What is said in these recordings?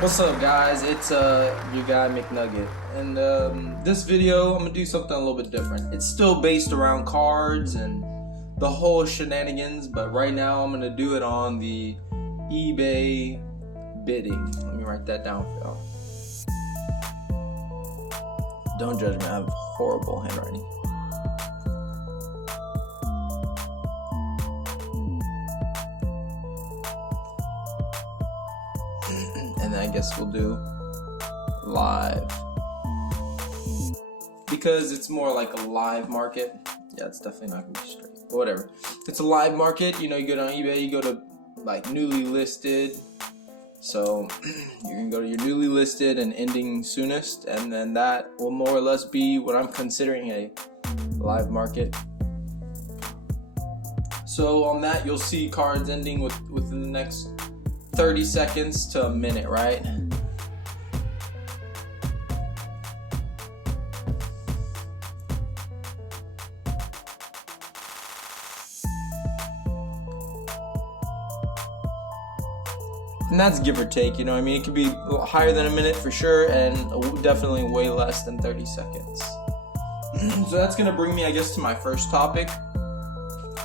What's up, guys? It's your guy McNugget, and this video I'm gonna do something a little bit different. It's still based around cards and the whole shenanigans, but right now I'm gonna do it on the eBay bidding. Let me write that down for y'all. Don't judge me, I have horrible handwriting. And then I guess we'll do live, because it's more like a live market. Yeah, it's definitely not gonna be straight, but whatever. It's a live market. You know, you go on eBay, you go to like newly listed. So you can go to your newly listed and ending soonest, and then that will more or less be what I'm considering a live market. So on that, you'll see cards ending within the next 30 seconds to a minute, right? And that's give or take, you know what I mean? It could be higher than a minute for sure, and definitely way less than 30 seconds. So that's gonna bring me, I guess, to my first topic.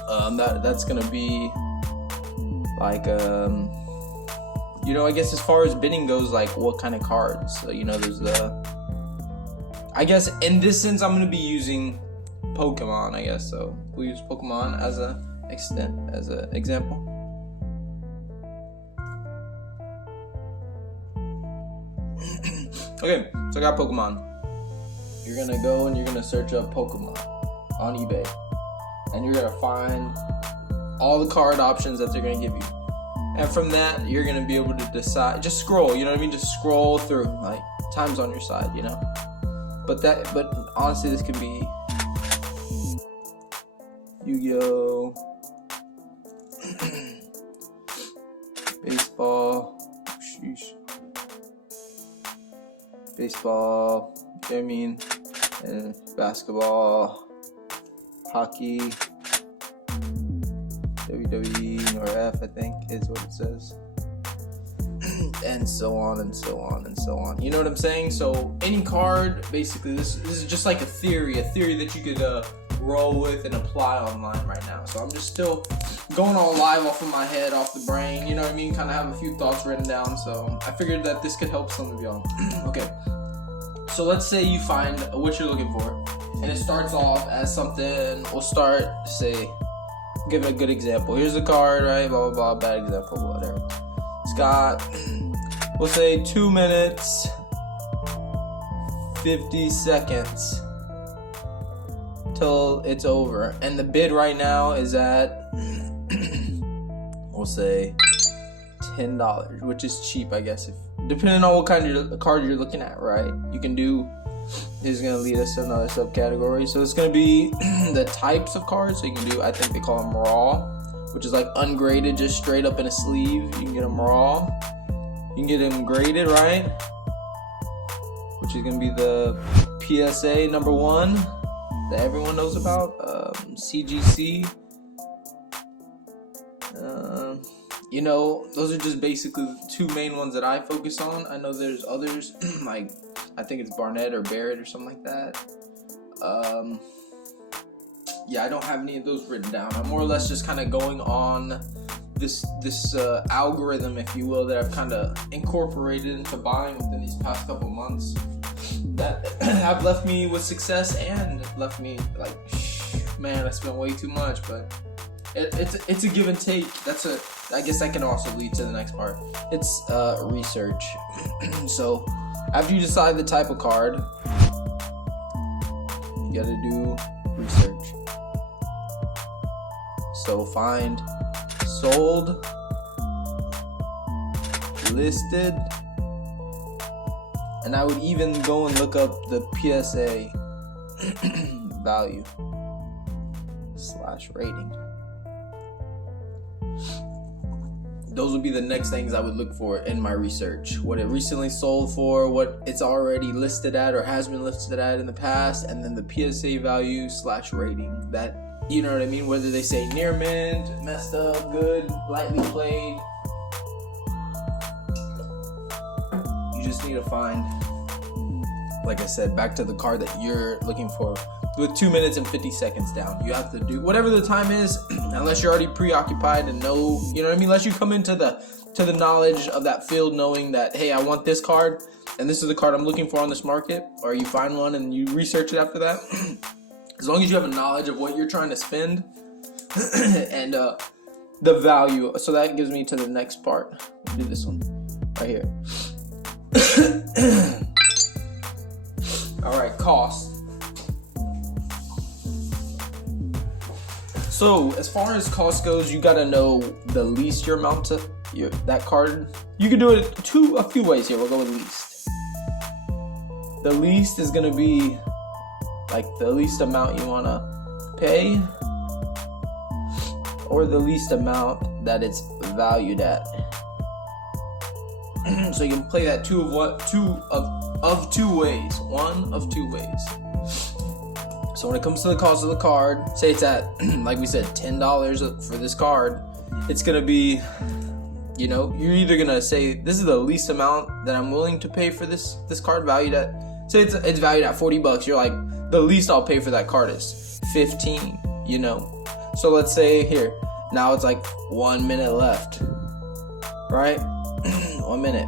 That's gonna be like, you know, I guess as far as bidding goes, like what kind of cards? So, you know, there's I guess in this sense, I'm gonna be using Pokemon, I guess. So we'll use Pokemon as an example. Okay, so I got Pokemon. You're gonna go and you're gonna search up Pokemon on eBay, and you're gonna find all the card options that they're gonna give you. And from that, you're gonna be able to decide. Just scroll, you know what I mean? Just scroll through. Like, time's on your side, you know. But honestly, this could be Yu-Gi-Oh, baseball, baseball. You know what I mean? And basketball, hockey. WWE or F, I think, is what it says. And so on and so on and so on. You know what I'm saying? So any card, basically, this is just like a theory that you could roll with and apply online right now. So I'm just still going all live off of my head, off the brain. You know what I mean? Kind of have a few thoughts written down. So I figured that this could help some of y'all. Okay. So let's say you find what you're looking for, and it starts off as something. We'll start, say, give it a good example. Here's a card, right? Blah, blah, blah. Bad example, whatever. It's got, we'll say 2 minutes, 50 seconds till it's over. And the bid right now is at, we'll say $10, which is cheap, I guess, depending on what kind of card you're looking at, right? You can do, this is going to lead us to another subcategory. So it's going to be the types of cards. So you can do, I think they call them raw, which is like ungraded, just straight up in a sleeve. You can get them raw. You can get them graded, right? Which is going to be the PSA number 1 that everyone knows about. CGC. You know, those are just basically the two main ones that I focus on. I know there's others, like, I think it's Barnett or Barrett or something like that. Yeah, I don't have any of those written down. I'm more or less just kind of going on this algorithm, if you will, that I've kind of incorporated into buying within these past couple months, that have left me with success and left me like, man, I spent way too much. But it's a give and take. I guess that can also lead to the next part. It's research. So after you decide the type of card, you gotta do research. So find sold, listed, and I would even go and look up the PSA value / rating. Those would be the next things I would look for in my research. What it recently sold for, what it's already listed at or has been listed at in the past, and then the PSA value / rating. That, you know what I mean? Whether they say near mint, messed up, good, lightly played. just need to find, like I said, back to the card that you're looking for with 2 minutes and 50 seconds down. You have to do whatever the time is, unless you're already preoccupied and know, you know what I mean? Unless you come into the knowledge of that field knowing that, hey, I want this card and this is the card I'm looking for on this market, or you find one and you research it after that. As long as you have a knowledge of what you're trying to spend and the value. So that gives me to the next part. I'll do this one right here. All right, cost. So as far as cost goes, you gotta know the least your amount to that card. You can do it a few ways here. We'll go with least. The least is gonna be like the least amount you wanna pay, or the least amount that it's valued at. So you can play that two ways. One of two ways. So when it comes to the cost of the card, say it's at, like we said, $10 for this card, it's gonna be, you know, you're either gonna say this is the least amount that I'm willing to pay for this card, valued at, say it's valued at $40. You're like, the least I'll pay for that card is $15, you know. So let's say here, now it's like 1 minute left, right? 1 minute,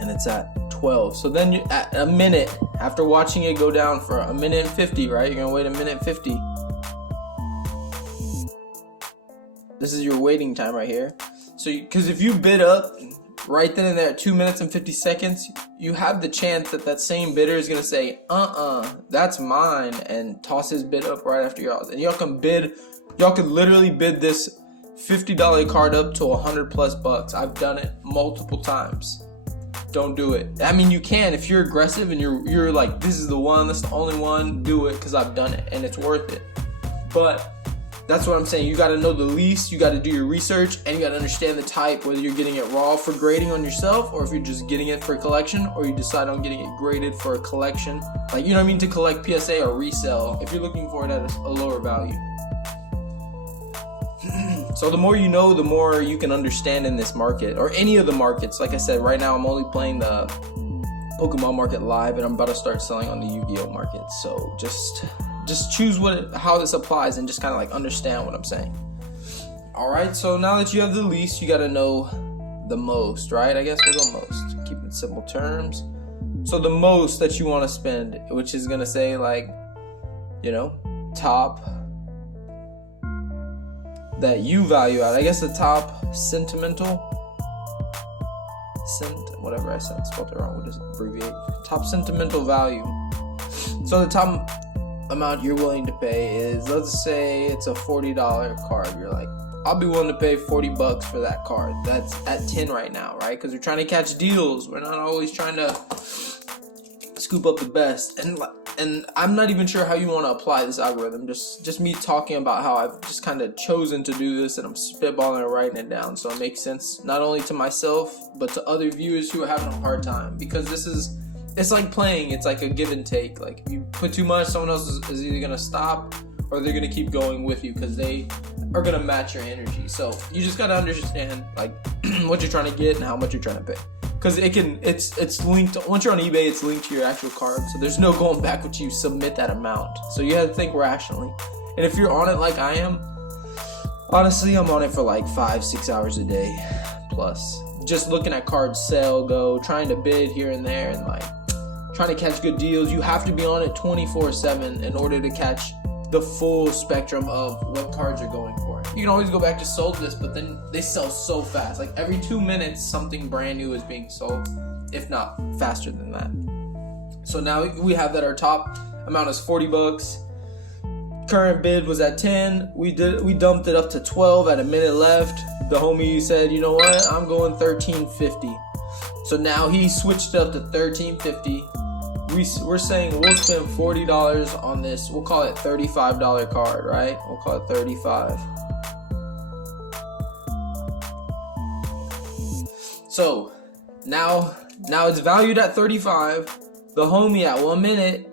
and it's at 12. So then you at a minute, after watching it go down for a minute and 50, right? You're gonna wait a minute 50. This is your waiting time right here. So, because if you bid up right then and there at 2 minutes and 50 seconds, you have the chance that same bidder is gonna say, that's mine, and toss his bid up right after y'all. And y'all could literally bid this $50 card up to $100+ I've done it multiple times. Don't do it. I mean, you can if you're aggressive and you're like, this is the one, that's the only one, do it, because I've done it and it's worth it. But that's what I'm saying. You got to know the least, you got to do your research, and you got to understand the type, whether you're getting it raw for grading on yourself, or if you're just getting it for collection, or you decide on getting it graded for a collection, like, you know what I mean, to collect PSA or resell if you're looking for it at a lower value. So the more you know, the more you can understand in this market, or any of the markets. Like I said, right now I'm only playing the Pokemon market live, and I'm about to start selling on the Yu-Gi-Oh market. So just choose how this applies, and just kind of like understand what I'm saying. All right, so now that you have the least, you got to know the most, right? I guess we'll go most, keep it simple terms. So the most that you want to spend, which is gonna say, like, you know, top that you value at. I guess the top sentimental, whatever I said, spelled it wrong, we'll just abbreviate. Top sentimental value. So the top amount you're willing to pay is, let's say it's a $40 card. You're like, I'll be willing to pay $40 for that card. That's at 10 right now, right? Because we're trying to catch deals. We're not always trying to scoop up the best. And I'm not even sure how you want to apply this algorithm. Just me talking about how I've just kind of chosen to do this, and I'm spitballing and writing it down, so it makes sense not only to myself but to other viewers who are having a hard time. Because it's like playing. It's like a give and take. Like, if you put too much, someone else is either gonna stop or they're gonna keep going with you, because they are gonna match your energy. So you just gotta understand, like, what you're trying to get and how much you're trying to pay. Because it's linked, once you're on eBay, it's linked to your actual card. So there's no going back once you submit that amount. So you have to think rationally. And if you're on it like I am, honestly, I'm on it for like 5-6 hours a day plus. Just looking at cards sell, go, trying to bid here and there, and like trying to catch good deals. You have to be on it 24/7 in order to catch the full spectrum of what cards are going for. You can always go back to sold this, but then they sell so fast. Like every 2 minutes, something brand new is being sold, if not faster than that. So now we have that our top amount is $40. Current bid was at 10. We dumped it up to 12 at a minute left. The homie said, you know what? I'm going $13.50. So now he switched up to $13.50. We're saying we'll spend $40 on this. We'll call it $35 card, right? We'll call it 35. So now it's valued at 35. The homie at 1 minute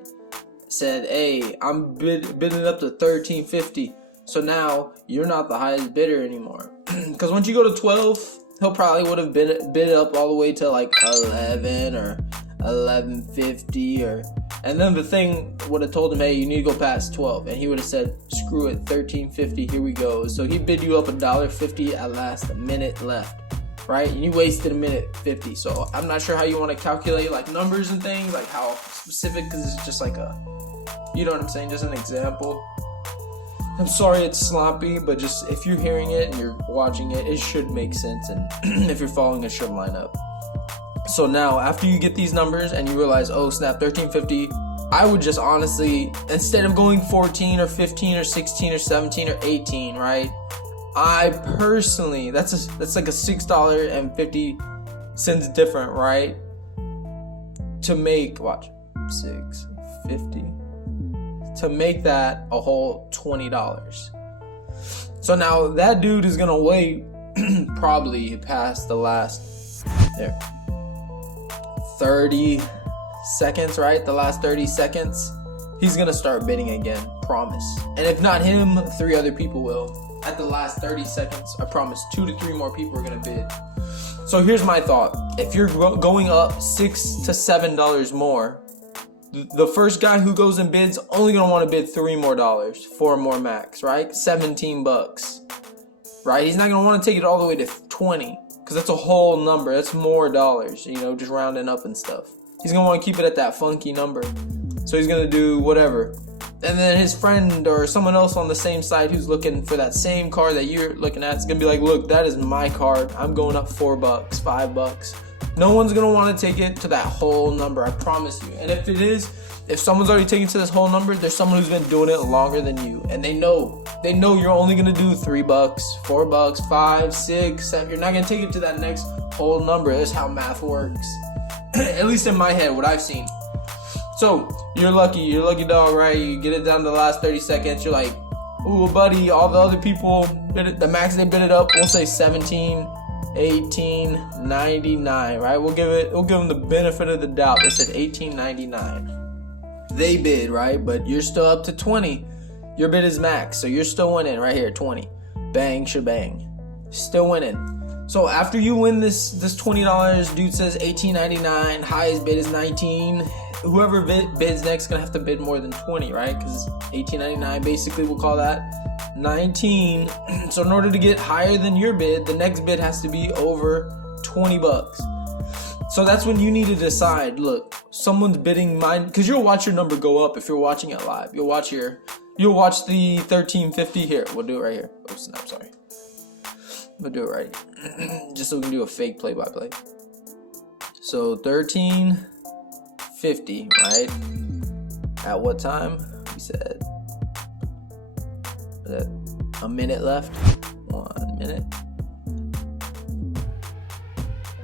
said, hey, I'm bidding up to $13.50. So now you're not the highest bidder anymore. Because once you go to 12, he'll probably would have bid up all the way to like 11 or 11.50 or, and then the thing would have told him, hey, you need to go past 12, and he would have said, screw it, 13.50, here we go. So he bid you up $1.50 at last, a minute left, right? And you wasted a minute 50. So I'm not sure how you want to calculate like numbers and things, like how specific, because it's just like a, you know what I'm saying, just an example. I'm sorry it's sloppy, but just if you're hearing it and you're watching it, it should make sense, and if you're following, it should line up. So now, after you get these numbers and you realize, oh snap, 13.50, I would just honestly, instead of going 14 or 15 or 16 or 17 or 18, right? I personally, that's like a $6.50 different, right? To make, watch, 6.50. To make that a whole $20. So now that dude is gonna wait probably past the last 30 seconds, right? The last 30 seconds, he's gonna start bidding again, promise. And if not him, 3 other people will. At the last 30 seconds, I promise 2 to 3 more people are gonna bid. So here's my thought: if you're going up $6 to $7 more, the first guy who goes and bids only gonna want to bid $3 more, 4 more max, right? $17, right? He's not gonna want to take it all the way to 20, because that's a whole number. That's more dollars, you know, just rounding up and stuff. He's gonna want to keep it at that funky number, so he's gonna do whatever. And then his friend or someone else on the same side who's looking for that same car that you're looking at is gonna be like, look, that is my card. I'm going up $4, $5. No one's gonna want to take it to that whole number, I promise you. And if it is, if someone's already taken to this whole number, there's someone who's been doing it longer than you, and they know you're only gonna do $3, $4, 5, 6, 7. You're not gonna take it to that next whole number. That's how math works. At least in my head, what I've seen. So you're lucky dog, right? You get it down to the last 30 seconds. You're like, ooh, buddy, all the other people bid it, the max they bid it up, we'll say 17. 18.99, right? We'll give them the benefit of the doubt. They said 18.99. They bid, right? But you're still up to 20. Your bid is max, so you're still winning right here, 20. Bang shebang. Still winning. So after you win this $20, dude says 18.99, highest bid is 19. Whoever bids next is gonna have to bid more than 20, right? Because 18.99, basically we'll call that 19. So in order to get higher than your bid, the next bid has to be over $20. So that's when you need to decide, look, someone's bidding mine, because you'll watch your number go up if you're watching it live. You'll watch the 13.50 here. We'll do it right here. Oh snap, sorry. We'll do it right here. Just so we can do a fake play-by-play. So 13.50, right? At what time? We said a minute left. 1 minute.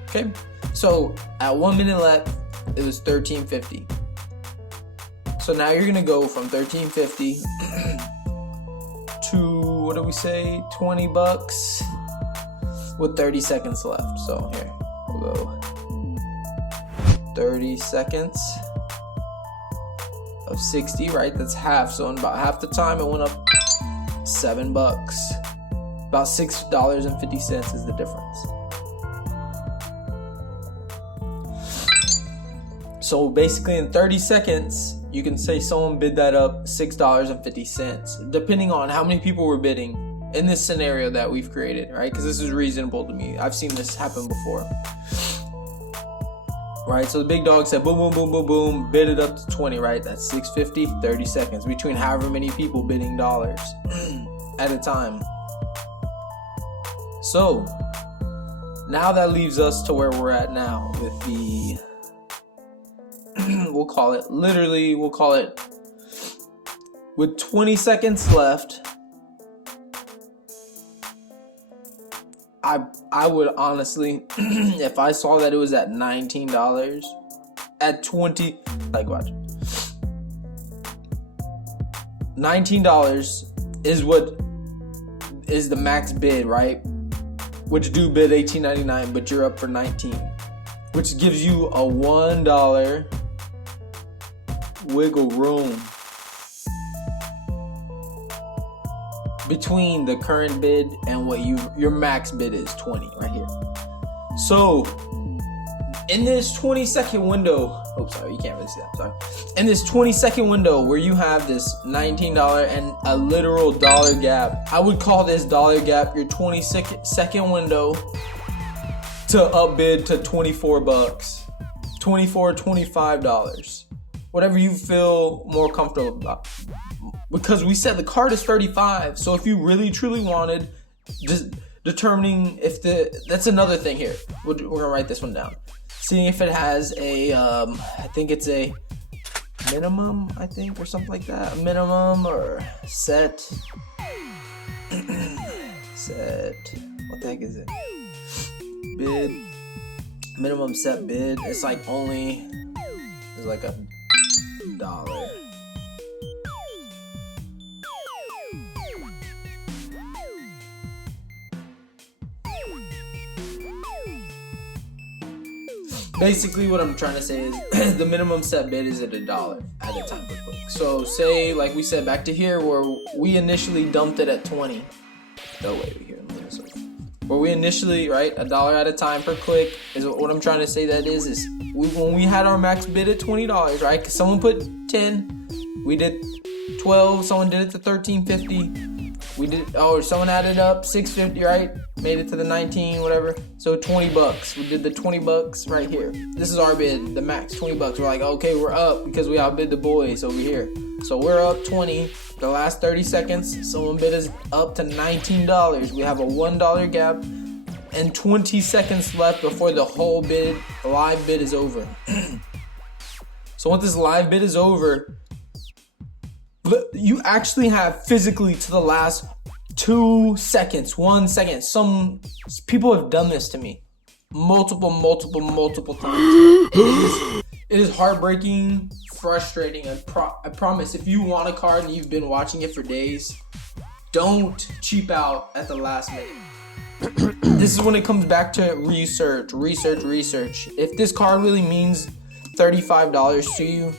Okay. So at 1 minute left, it was 13.50. So now you're gonna go from 13.50 to, what do we say, $20 with 30 seconds left. So here, we'll go 30 seconds of 60, right? That's half. So in about half the time, it went up $7. About $6.50 is the difference. So basically in 30 seconds, you can say someone bid that up $6.50, depending on how many people were bidding in this scenario that we've created, right? Because this is reasonable to me. I've seen this happen before. Right, so the big dog said boom, boom, boom, boom, boom, bid it up to 20, right? That's $6.50, 30 seconds, between however many people bidding dollars at a time. So now that leaves us to where we're at now with the we'll call it with 20 seconds left. I would honestly, if I saw that it was at $19, at 20, like watch, $19 is the max bid, right? Which do bid $18.99, but you're up for 19, which gives you a $1 wiggle room. between the current bid and what your max bid is, 20 right here. So in this 20-second window, oh sorry, you can't really see that, sorry. In this 20-second window where you have this $19 and a literal dollar gap, I would call this dollar gap your 20-second window to upbid to $24, $24, $25, whatever you feel more comfortable about. Because we said the card is 35, so if you really truly wanted, just determining if that's another thing here. We're gonna write this one down. Seeing if it has a, I think it's a minimum, I think, or something like that. A minimum or set, what the heck is it? Bid, minimum set bid. It's like only, it's like $1. Basically, what I'm trying to say is the minimum set bid is at $1 at a time per click. So say, like we said, back to here where we initially dumped it at 20. No way here. Where we initially, right, $1 at a time per click is what I'm trying to say. That is when we had our max bid at $20, right? Because someone put 10, we did 12, someone did it to $13.50. We did, someone added up $6.50, right? Made it to the 19, whatever. So $20. We did the $20 right here. This is our bid, the max, $20. We're like, okay, we're up because we outbid the boys over here. So we're up 20. The last 30 seconds, someone bid us up to $19. We have a $1 gap and 20 seconds left before the whole bid, live bid is over. So once this live bid is over, you actually have physically to the last 2 seconds, 1 second. Some people have done this to me multiple times. It is heartbreaking, frustrating. I promise, if you want a card and you've been watching it for days, don't cheap out at the last minute. This is when it comes back to research. If this card really means $35 to you,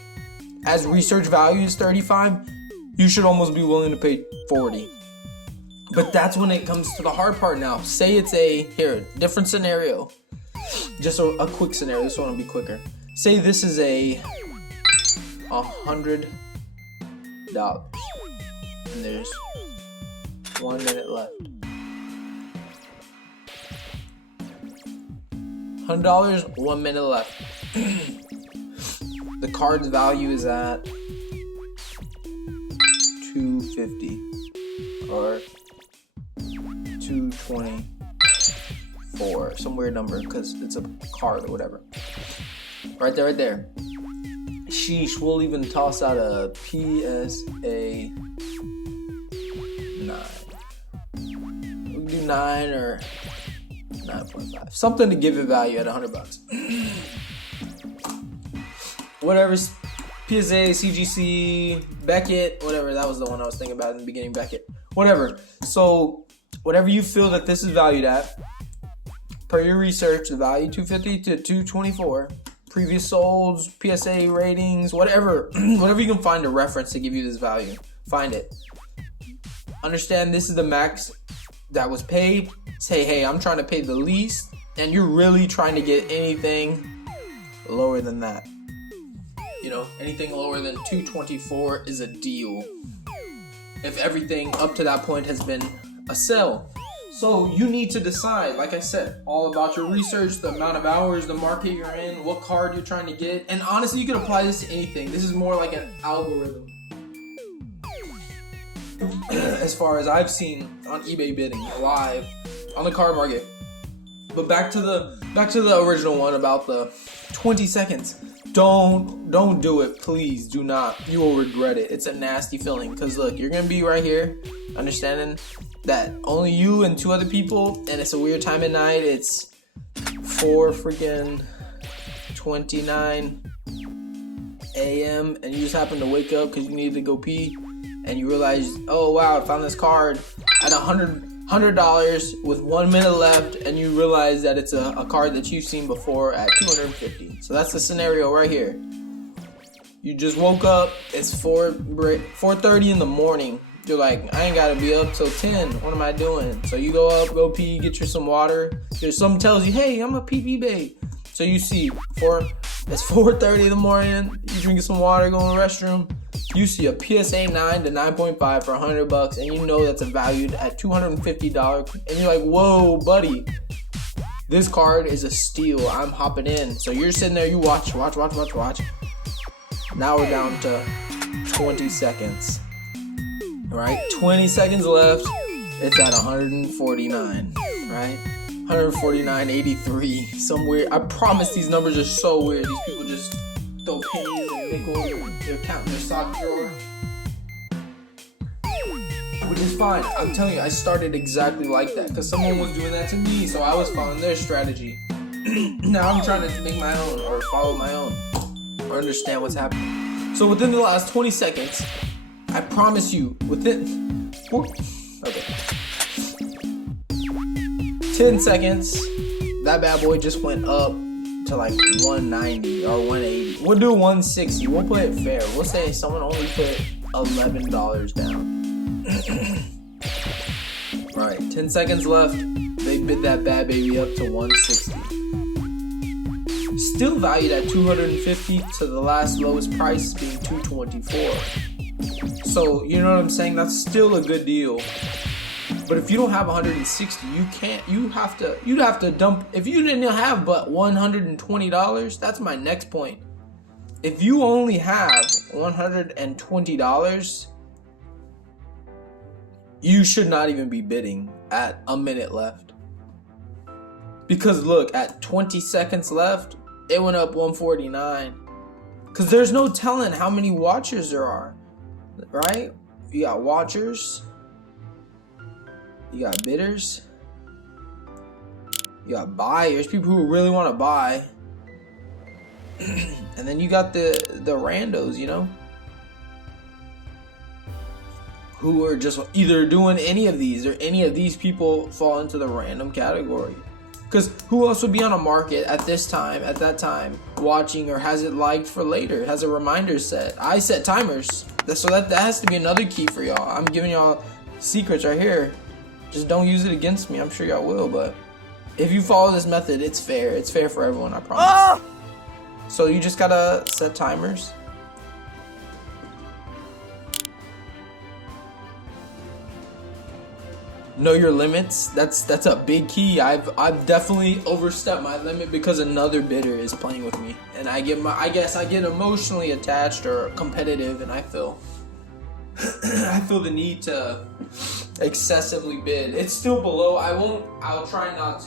as research value is 35, you should almost be willing to pay 40. But that's when it comes to the hard part now. Say it's different scenario. Just a quick scenario. This one will be quicker. Say this is $100. And there's 1 minute left. $100, 1 minute left. The card's value is at $250 or $224, some weird number because it's a card or whatever. Right there. Sheesh, we'll even toss out a PSA 9. We can do 9 or 9.5, something to give it value at $100. Whatever, PSA, CGC, Beckett, whatever. That was the one I was thinking about in the beginning, Beckett. Whatever. So, whatever you feel that this is valued at, per your research, the value 250 to 224, previous solds, PSA ratings, whatever you can find a reference to give you this value. Find it. Understand this is the max that was paid. Say, hey, I'm trying to pay the least, and you're really trying to get anything lower than that. You know, anything lower than 224 is a deal. If everything up to that point has been a sell. So you need to decide, like I said, all about your research, the amount of hours, the market you're in, what card you're trying to get. And honestly, you can apply this to anything. This is more like an algorithm. As far as I've seen on eBay bidding live on the card market. But back to the original one about the 20 seconds. Don't do it, please do not. You will regret it. It's a nasty feeling because look, you're gonna be right here understanding that only you and 2 other people, and it's a weird time at night. It's 4:29 a.m. and you just happen to wake up because you needed to go pee, and you realize, oh wow, I found this card at $100 with 1 minute left, and you realize that it's a card that you've seen before at $250. So that's the scenario right here. You just woke up, it's 4:30 in the morning. You're like, I ain't gotta be up till 10. What am I doing? So you go up, go pee, get you some water. There's something tells you, hey, I'm a pee babe. So you see, it's 4:30 in the morning. You drinking some water, go in the restroom. You see a PSA 9 to 9.5 for $100, and you know that's valued at $250. And you're like, whoa, buddy, this card is a steal. I'm hopping in. So you're sitting there, you watch. Now we're down to 20 seconds. Right? 20 seconds left. It's at 149. Right? 149.83. Some weird. I promise these numbers are so weird. These people just throw pennies and nickels. They're counting their sock drawer. Which is fine. I'm telling you, I started exactly like that because someone was doing that to me, so I was following their strategy. Now I'm trying to make my own or follow my own or understand what's happening. So within the last 20 seconds, I promise you, within 10 seconds, that bad boy just went up to like 190 or 180. We'll do 160. We'll play it fair. We'll say someone only put $11 down. Right, 10 seconds left. They bid that bad baby up to 160. Still valued at 250 to the last lowest price being 224. So you know what I'm saying? That's still a good deal. But if you don't have 160, you'd have to dump. If you didn't have but $120, that's my next point. If you only have $120, you should not even be bidding at a minute left. Because look, at 20 seconds left, it went up 149. Because there's no telling how many watchers there are, right? You got watchers, you got bidders, you got buyers, people who really want to buy, and then you got the randos, you know, who are just either doing any of these, or any of these people fall into the random category. Because who else would be on a market at that time, watching, or has it liked for later, has a reminder set? I set timers, so that has to be another key for y'all. I'm giving y'all secrets right here. Just don't use it against me. I'm sure y'all will, but if you follow this method, it's fair. It's fair for everyone, I promise. Ah! So you just gotta set timers. Know your limits. That's a big key. I've definitely overstepped my limit because another bidder is playing with me, and I guess I get emotionally attached or competitive, and I feel the need to excessively bid. It's still below. I'll try not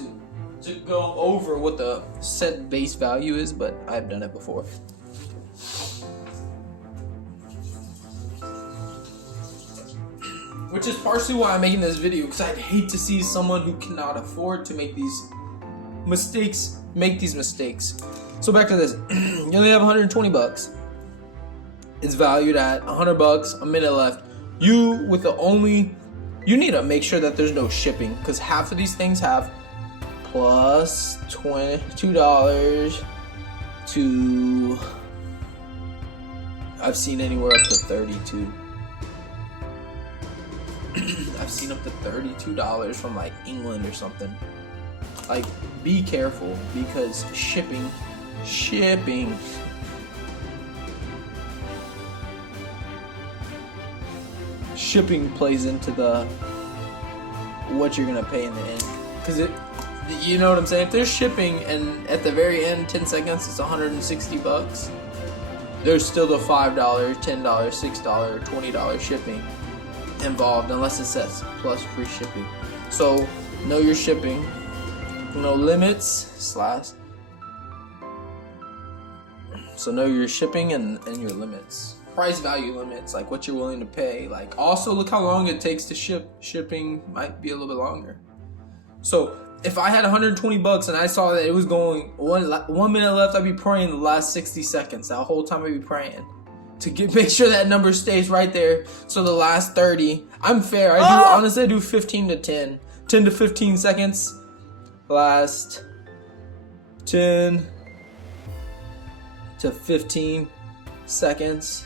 to go over what the set base value is, but I've done it before. Which is partially why I'm making this video, because I'd hate to see someone who cannot afford to make these mistakes make these mistakes. So back to this. You only have $120. It's valued at $100, a minute left. You need to make sure that there's no shipping, because half of these things have plus $22 to, I've seen anywhere up to 32. I've seen up to $32 from like England or something. Like, be careful, because shipping plays into what you're gonna pay in the end. Because you know what I'm saying? If there's shipping and at the very end, 10 seconds, it's $160, there's still the $5, $10, $6, $20 shipping involved, unless it says plus free shipping. So know your shipping, know limits / so know your shipping and your limits, price value limits, like what you're willing to pay. Like, also look how long it takes to ship. Shipping might be a little bit longer. So if I had $120 and I saw that it was going 1 minute left, I'd be praying the last 60 seconds. That whole time I'd be praying to make sure that number stays right there. So the last 30, I'm fair. Honestly, I do 15 to 10 to 15 seconds. Last 10 to 15 seconds.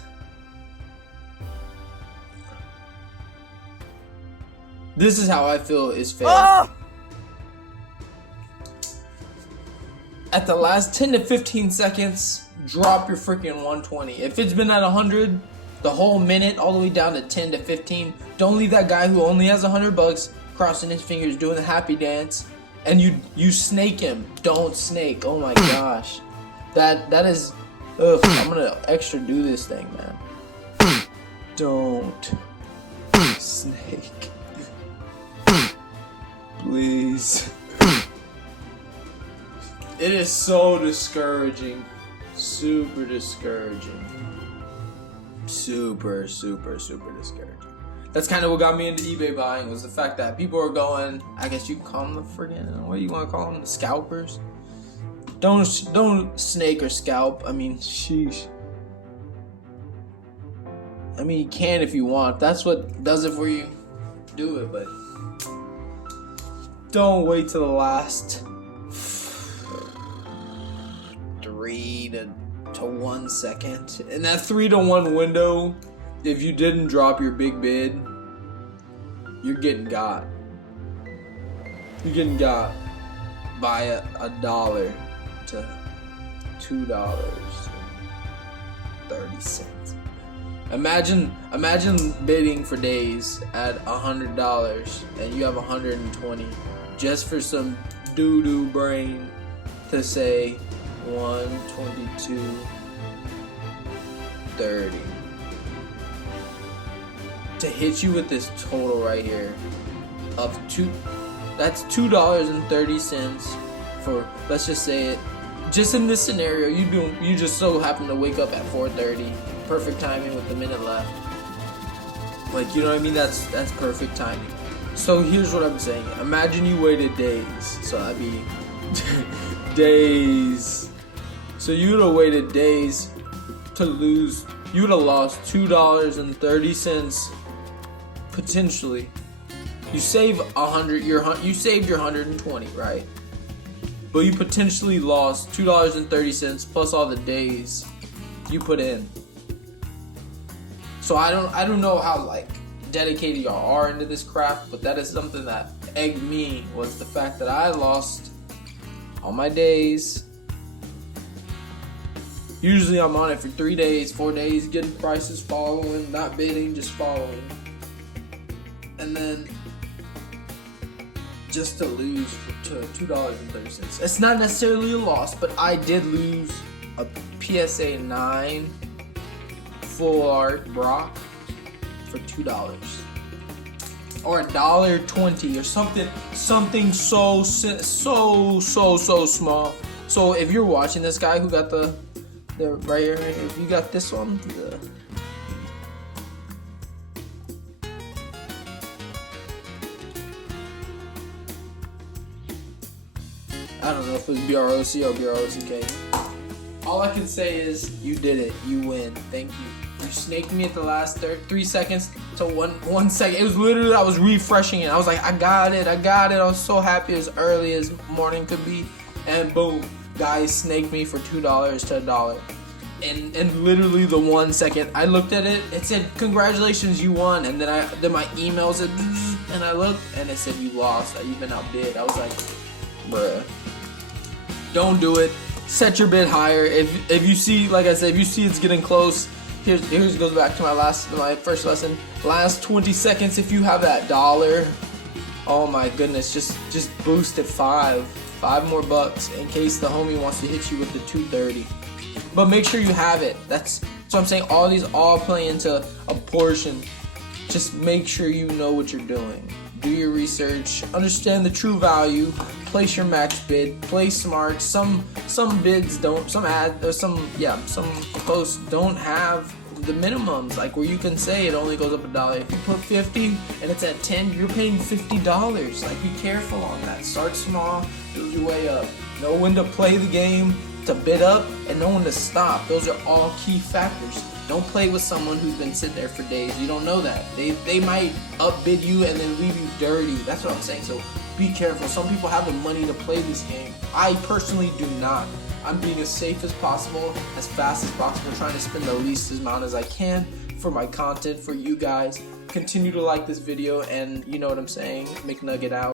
This is how I feel is fair. At the last 10 to 15 seconds, drop your freaking 120. If it's been at 100, the whole minute, all the way down to 10 to 15, don't leave that guy who only has $100 crossing his fingers, doing the happy dance, and you snake him. Don't snake. Oh my gosh, that is. Ugh, I'm gonna extra do this thing, man. Don't snake, please. It is so discouraging. Super discouraging. Super discouraging. That's kind of what got me into eBay buying, was the fact that people are going, I guess you can call them the friggin', what do you want to call them, the scalpers? Don't snake or scalp. I mean, sheesh. I mean, you can if you want. That's what does it for you. Do it, but don't wait till the last 3 to 1 second. In that 3 to 1 window, if you didn't drop your big bid, you're getting got. You're getting got by $1 to $2.30. Imagine bidding for days at $100 and you have 120 just for some doo-doo brain to say 122.30 to hit you with this total right here of that's $2.30 for, let's just say it, just in this scenario, you just so happen to wake up at 4:30, perfect timing with the minute left. Like, you know what I mean? That's perfect timing. So here's what I'm saying. Imagine you waited days. So that'd be days. So you would have waited days to lose. You would have lost $2.30 potentially. You save 100. You saved your 120, right? But you potentially lost $2.30 plus all the days you put in. So I don't know how like dedicated y'all are into this craft, but that is something that egged me, was the fact that I lost all my days. Usually I'm on it for 3 days, 4 days, getting prices, following, not bidding, just following. And then just to lose to $2.30. It's not necessarily a loss, but I did lose a PSA 9 full art Brock for $2 or $1.20 or something so small. So if you're watching this guy who got the right here, if you got this one, I don't know if it was BROC or BROCK. All I can say is you did it. You win. Thank you. You snaked me at the last 3 seconds to 1 second. It was literally, I was refreshing it. I was like, I got it. I was so happy, as early as morning could be. And boom, guys snaked me for $2 to $1. And literally the 1 second, I looked at it. It said, congratulations, you won. And then my email said, and I looked, and it said, you lost. You've been outbid. I was like, bruh. Don't do it. Set your bid higher. If you see, like I said, if you see it's getting close, here's goes back to my first lesson. Last 20 seconds, if you have that $1, oh my goodness, just boost it $5 more bucks in case the homie wants to hit you with the $2.30. But make sure you have it. That's what I'm saying. All these all play into a portion. Just make sure you know what you're doing. Do your research, understand the true value, place your max bid, play smart. Some bids don't, some posts don't have the minimums, like where you can say it only goes up $1. If you put 50 and it's at 10, you're paying $50. Like, be careful on that. Start small, build your way up. Know when to play the game, to bid up, and know when to stop. Those are all key factors. Don't play with someone who's been sitting there for days. You don't know that. They might upbid you and then leave you dirty. That's what I'm saying. So be careful. Some people have the money to play this game. I personally do not. I'm being as safe as possible, as fast as possible, trying to spend the least amount as I can for my content for you guys. Continue to like this video, and you know what I'm saying, McNugget out.